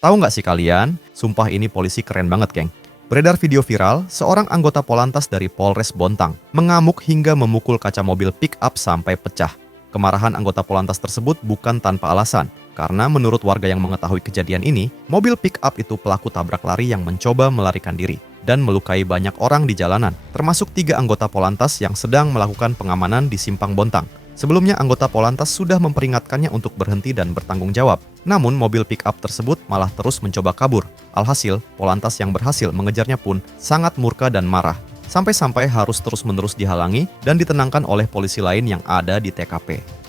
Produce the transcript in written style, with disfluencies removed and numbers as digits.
Tahu nggak sih kalian, sumpah ini polisi keren banget, geng. Beredar video viral, seorang anggota Polantas dari Polres Bontang mengamuk hingga memukul kaca mobil pick-up sampai pecah. Kemarahan anggota Polantas tersebut bukan tanpa alasan, karena menurut warga yang mengetahui kejadian ini, mobil pick-up itu pelaku tabrak lari yang mencoba melarikan diri dan melukai banyak orang di jalanan, termasuk 3 anggota Polantas yang sedang melakukan pengamanan di Simpang Bontang. Sebelumnya, anggota Polantas sudah memperingatkannya untuk berhenti dan bertanggung jawab. Namun, mobil pick-up tersebut malah terus mencoba kabur. Alhasil, Polantas yang berhasil mengejarnya pun sangat murka dan marah. Sampai-sampai harus terus-menerus dihalangi dan ditenangkan oleh polisi lain yang ada di TKP.